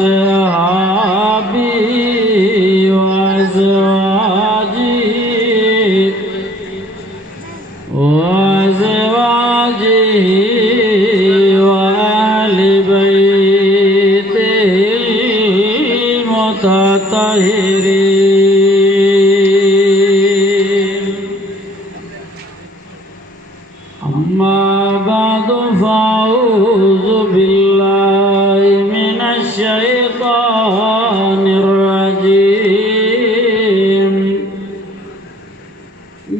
असहाबी व अज़वाजी व अज़वाजिही व अहलि बैतिहिल मुतत्तहिरीन। अम्मा बअदु फ़अऊज़ु बिल्लाहि मिनश शैतानिर रजीम।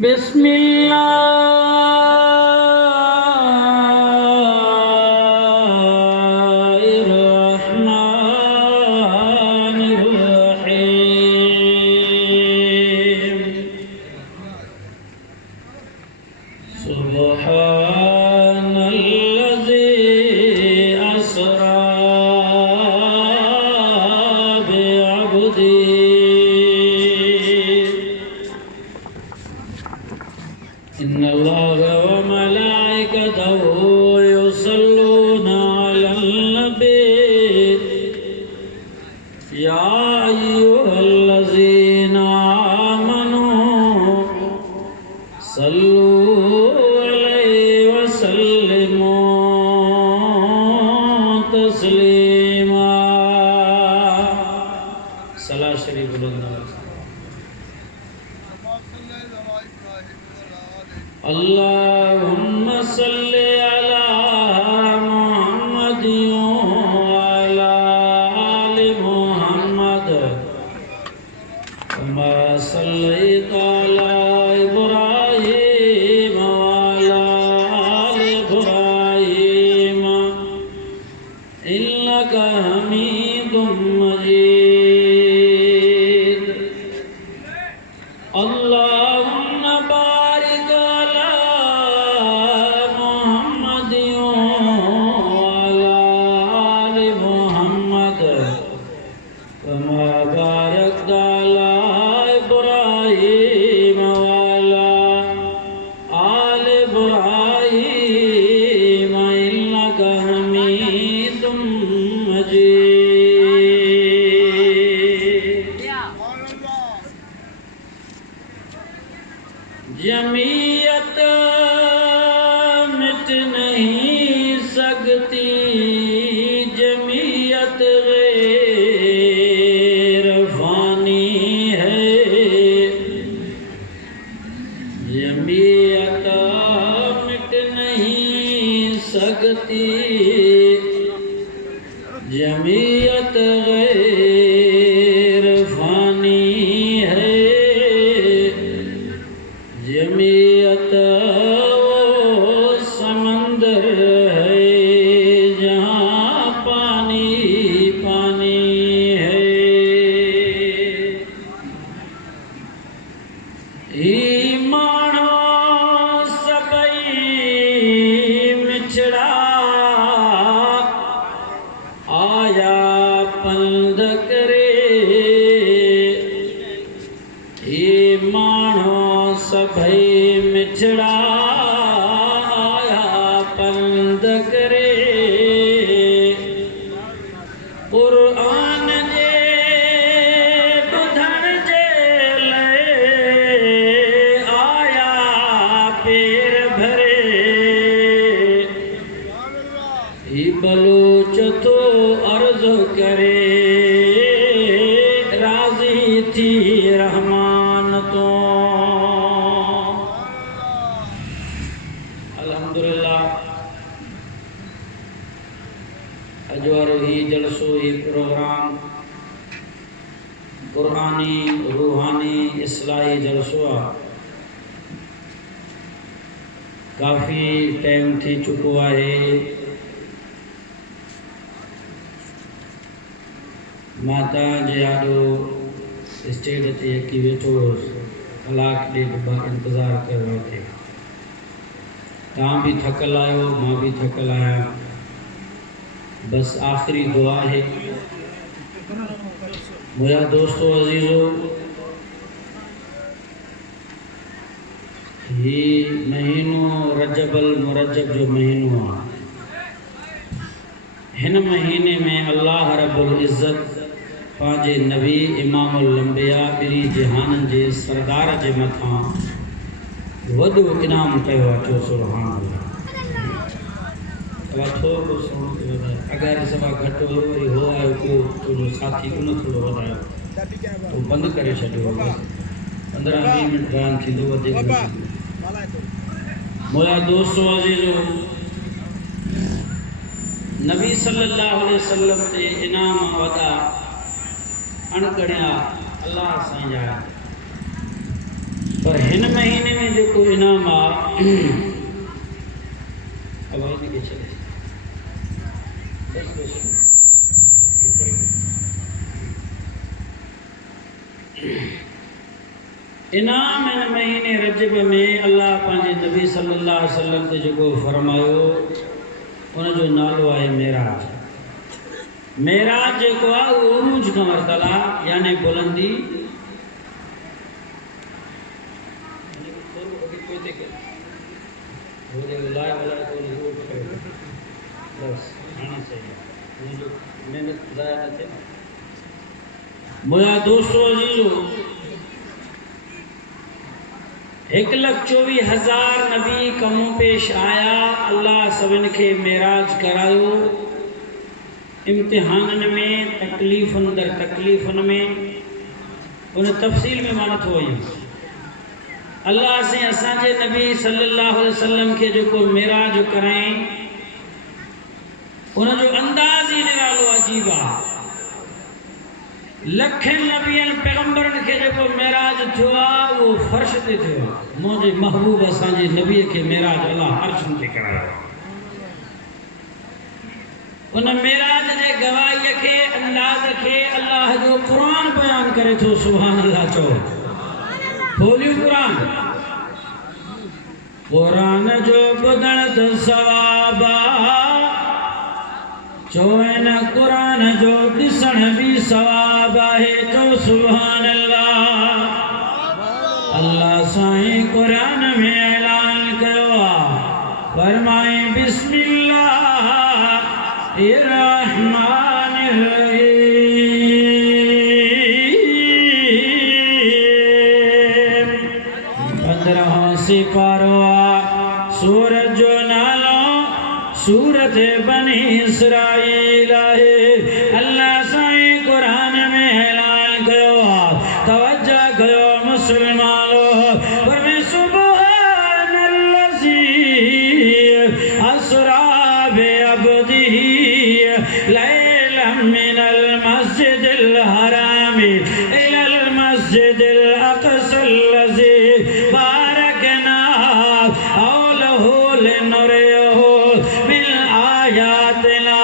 बिस्मिल्लाहिर रहमानिर रहीम। सुब्हानल्लज़ी अस्रा बिअब्दिही। इन्नल्लाहा व मलाइकतहू युसल्लूना अलन नबी। या अय्युहल्लज़ीना आमनू सल्लू अलैहि व सल्लिमू तस्लीमा। सलात शरीफ बुलंद। अल्लाहुम्मा सल्लि अला मुहम्मदिन व अला आलि मुहम्मद कमा सल्लैता अला इब्राहीम व अला आलि इब्राहीम इन्नका हमीदुम मजीद। अल्लाहुम्मा बारिक अला मुहम्मदिन व अला आलि मुहम्मद कमा बारकता अला इब्राहीम व अला आलि इब्राहीम इन्नका हमीदुम मजीद। जमीयत मिट नहीं सकती, जमीयत गैर फानी है। जमीयत मिट नहीं सकती, जमीयत गैर फानी है। जमीयत वो समंदर है जहाँ पानी पानी है। ईमानो सबई मिछड़ा आया पंध करे। ईमानो सबई मिछड़ा आया पंध करे। क़ुर्आन जे ॿुधण जे लाइ आया पेर भरे। ही बलोच तो अर्ज़ करे राज़ी थी रहमान तो। अल्हम्दुलिल्लाह अज वारो ही जलसो ही प्रोग्राम क़ुरानी रूहानी इस्लाही जलसो आहे। काफ़ी टाइम थी चुको आहे। मां तव्हांजे आॾो स्टेज ते अची वेठो हुउसि। कलाक ॾेढ इंतज़ारु कयो वेठे। तव्हां भी थकल आहियो, मां भी थकल आहियां। बस आखिरी दुआ है। मुझा दोस्तों अजीज़ो, ये महीनो रजब अल मुरज्जब जो महीनो आहे। हिन महीने में अल्लाह रब्बुल इज़्ज़त पांजे नबी इमामुल लंबिया ॿिरी जहाननि जे सरदार जे मथां वॾो इनाम कयो आहे। चो सुभान अल्लाह। थोरो सुणो थो वधाए, अगरि सभा घटि हुयो वरी हो आयो को तुंहिंजो साथी उन थोरो वधायो तूं बंदि करे छॾियो। 15-20 मिंट बयान थींदो वधीक न थींदो। मुंहिंजा दोस्तो अज़ीज़ो, नबी सल्लल्लाहु अलैहि वसल्लम ते इनाम वॾा अणगणिया अल्लाह साईं जा, पर हिन महीने में जेको इनाम आहे आवाज़ के चले इनाम हिन महीने रजब में अल्लाह पंहिंजे नबी सल्लल्लाहु अलैहि वसल्लम ते जेको फरमायो उनजो नालो आहे मेराज। मेराज जेको आहे उहो उरूज खां वरितल आहे, यानी बुलंदी। मुझा दोस्तों अजीजो, 1,24,000 नबी कमों पेश आया। अल्लाह सभिन खे मेराज करायो। इम्तिहानन में, तकलीफ़ुन दर तकलीफ़ुन में, उन तफ़सील में मां नथो वञा। अल्लाह से असांजे नबी सल्लल्लाहु अलैहि वसल्लम के जो मेराज कराएं, उनजो अंदाज़ ही निरालो अजीब आहे। लखनि नबियनि पैगंबरनि खे जेको मेराज थियो आहे उहो फर्श ते थियो आहे। मुंहिंजे महबूब असांजे नबीअ खे मेराज अल्लाह अर्श ते करायो। उन मेराज जे गवाहीअ खे, अंदाज़ खे अल्लाह जो क़ुरान बयान करे थो। सुभान अल्लाह चओ, खोलियो क़ुरान। क़ुरान जो ॿुधण त सवाब आहे, चो हिन क़ुरान जो ॾिसण बि सवाब आहे। चो सुभान अल्लाह। अल्लाह साईं क़ुरान में ऐलान कयो आहे, फरमाए बिस्मिल्लाह रहमान रहीम। 15 सिपारो आहे। सूरत जो नालो सूरत बनी इसराइल आहे। अल्लाह साईं क़ुरान में ऐलान कयो आहे, तवज्जो कयो मुस्लमानो। फरमाए सुब्हानल्लज़ी अस्रा बिअब्दिही लैलन मिनल मस्जिदिल हरामी इलल मस्जिदिल अक़सल्लज़ी बारकना हौलहु लिनुरियहु मिन आयातिना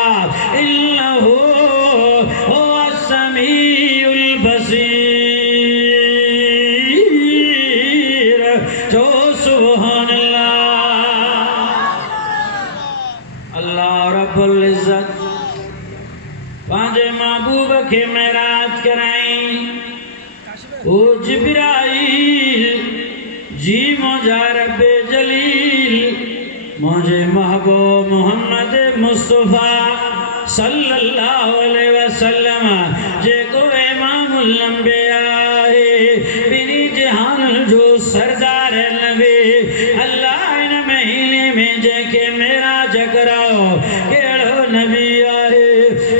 इन्नहु हुवस समीउल बसीर। जो सुभान अल्लाह रब्बुल इज़्ज़त पंहिंजे महबूब खे मेराज कराई। ओ जिब्राईल जी मुंहिंजा रब जलील, मुंहिंजे महबूब मोहम्मद मुस्तफ़ा सल्लल्लाहु अलैहि वसल्लम जेको इमामुल लंबिया आहे, ॿिनी जहान जो सरदार नबी। अल्लाह इन महीने में जंहिंखे मेराज करायो, कहिड़ो नबी आहे?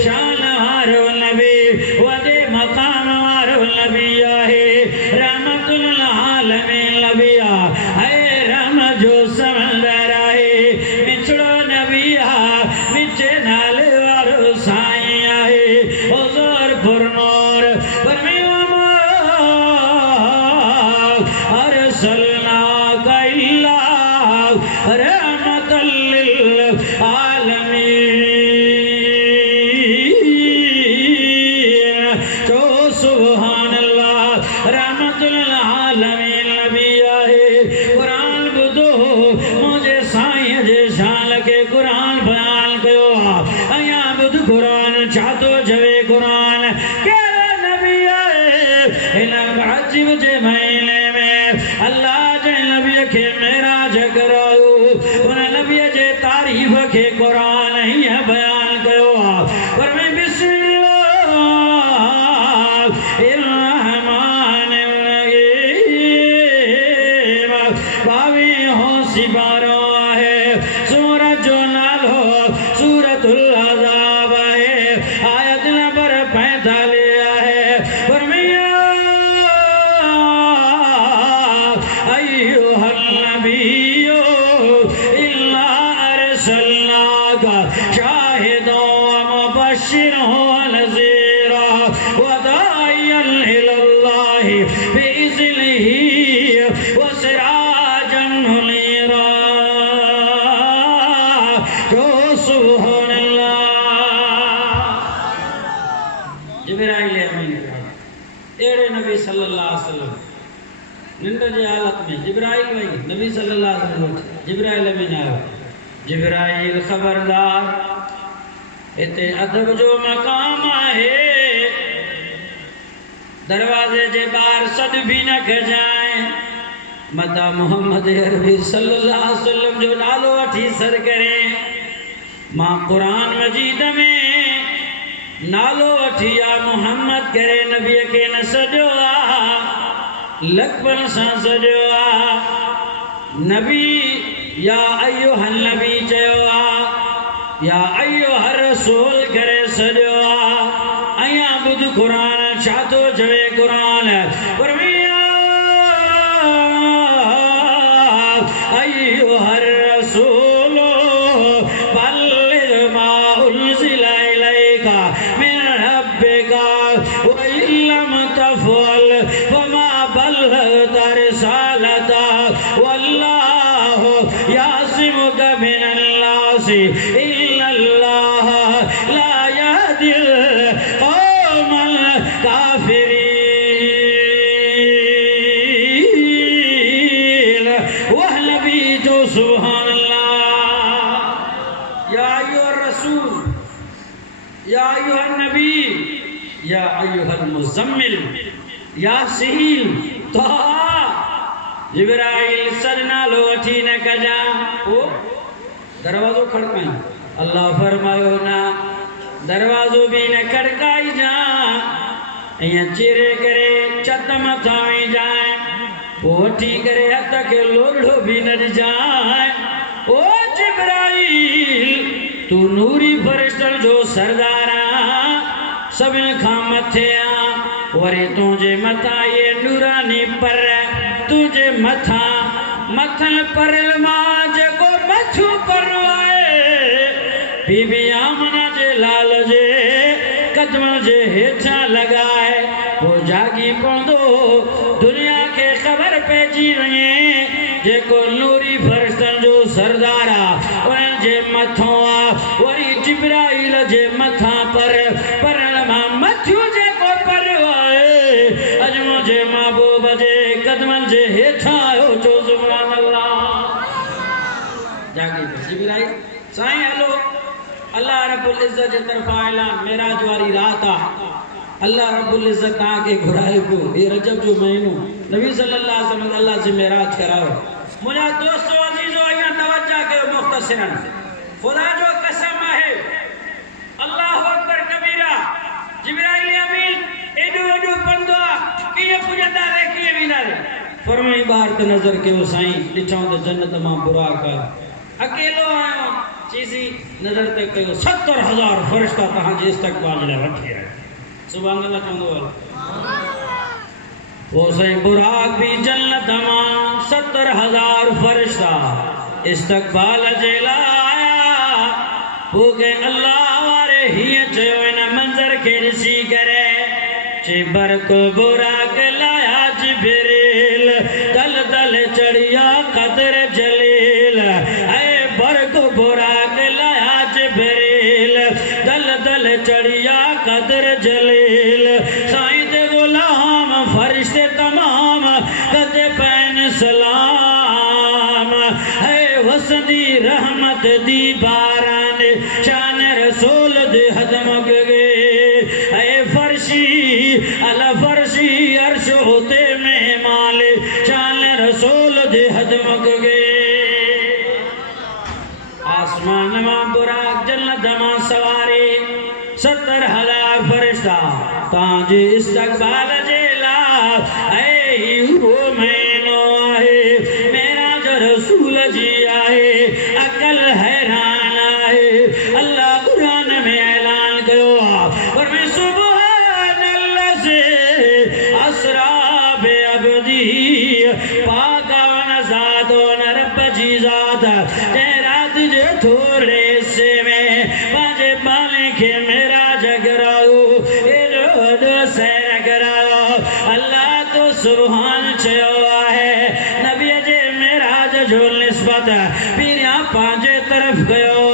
शान वारो नबी, वॾे मक़ाम वारो नबी आहे, रहमतुल आलमीन नबी आहे, रहम जो समंदर आहे, मिठड़ो नबी आहे, मिठे नाले वारो साईं आहे, हुज़ूर पुरनूर। फरमायो अरसलनाक इल्ला रहमतल लिल आलमीन। जो सुभान अल्लाह। रहमतुल आलमीन नबी आहे। क़ुरान ॿुधो, मुंहिंजे साईं जे शान खे क़ुरान बयान कयो आहे। अञा ॿुध क़ुरान छा थो चवे। क़ुरान कहिड़ो नबी आहे? हिन रजब जे महीने में अल्लाह जे नबीअ खे मेराज करायो। उन नबीअ जे तारीफ़ खे क़ुरान हीअं बयान कयो आहे, मुबश्शिरन व नज़ीरा व दाइयन इलल्लाहि बिइज़्निही व सिराजन मुनीरा। जिब्राइल अमीन एड़े नबी सल्लल्लाहु अलैहि वसल्लम निंड जी हालत में जिब्राइल भाई नबी सल्लल्लाहु अलैहि वसल्लम जिब्राइल अमीन आयो। जिब्राइल खबरदार इते अदब जो मकाम है, दरवाजे जे बाहर सद भी न खजाए मता मोहम्मद अरबी सल्लल्लाहु अलैहि वसल्लम जो नालो वठी सर करे। मां कुरान मजीद में नालो वठी या मोहम्मद करे नबी के न सजो लखपन सा सजो नबी या अय्युहन नबी चयो या अय्युहर रसूल करे सजो अया बुध कुरान छा तो चवे कुरान फरमाया अय्युहर रसूल बल्लिग मा उनज़िला इलैका मिन रब्बिका व इल्लम तफ़अल फमा बल्लगता रिसालता वल्लाहु यासिमुका मिनन नासी इन्नल्लाह ला यहदिल कौमल काफिरीन। वह नबी जो सुभान अल्लाह या अय्युहर रसूल या अय्युहन नबी या अय्युहल मुज़म्मिल यासीन तहा। जिब्राइल सजना लो वठी न कजा ओ दरवाजो खड़काई अल्लाह फरमायो ना दरवाजो भी न खड़काई जा अया चेरे करे छत मथा में जाए वठी करे हथ के लोढ़ो भी न जाए। ओ जिब्राइल तू नूरी फरिश्तन जो सरदारा सभिन खां मथे वरे तुझे मथा ये नूरानी पर तुझे मथा मथन पर माज को मथु परवाए बीबी आमना जे लाल जे कदम जे हेठा लगाए वो जागी पौंदो दुनिया के खबर पे जी वने जे को नूरी फरिश्तन जो सरदारा उन जे मथो वरी जिब्राइल जे मथा पर मथु जे को परवाए अजमो जे महबूब जे कदमन जे हेठा आयो जो सुभान अल्लाह। जागी जिब्राइल साईं हलो अल्लाह रब्बुल इज्जत जे तरफा ऐलान मेराज वारी रात अल्लाह रब्बुल इज्जत ता के घुराए को ये रजब जो महीनो नबी सल्लल्लाहु अलैहि वसल्लम अल्लाह से मेराज कराओ। मुझा दोस्तों अजीजों आया तवज्जो के मुख्तसरन खुदा जो कसम है अल्लाहु अकबर कबीरा जिब्राइल अमीन एडो एडो पंदो किए पुजंदा रे किए विंदा रे फरमाई बार त नजर के साईं दिठो त जन्नत मां बुरा कर अकेलो आयो चीजी नजर तक कयो 70,000 फरिश्ता तहां जे इस्तकबाल ले वठी आए सुभान अल्लाह चंदो वो साईं बुराक भी जन्नत मां 70,000 फरिश्ता इस्तकबाल जे लाया वो के अल्लाह वारे ही चयो इन मंजर के ऋषि करे चिबर को बुराक लाया जिब्रील दल दल चढ़िया कदर जलील ऐ बर को बुराक लाया जिब्रील दल दल चढ़िया कदर जलील साईं दे गुलाम फरिश्ते तमाम कदे पैन सलाम है वसदी रहमत दी बारान शान रसूल दे हदम गए ऐ फर्शी अला फर्शी अर्श होते मेहमान शान रसूल दे हदम गए। आसमान मां बुराक जन्नत मां सवारी 70,000 फरिश्ता तांजे इस्तकबाल जेला ऐ वो महीनो है मेरा जो रसूल जी आए अकल हैरान आए अल्लाह कुरान में ऐलान करो और मैं सुभान अल्लाह से असरा बे अब्दी पाका वन ज़ादो रब जी ज़ात जे रात जे थोड़े से में बाजे बाले के मेरा मजहूल निस्बत पीरिया पांचे तरफ गयो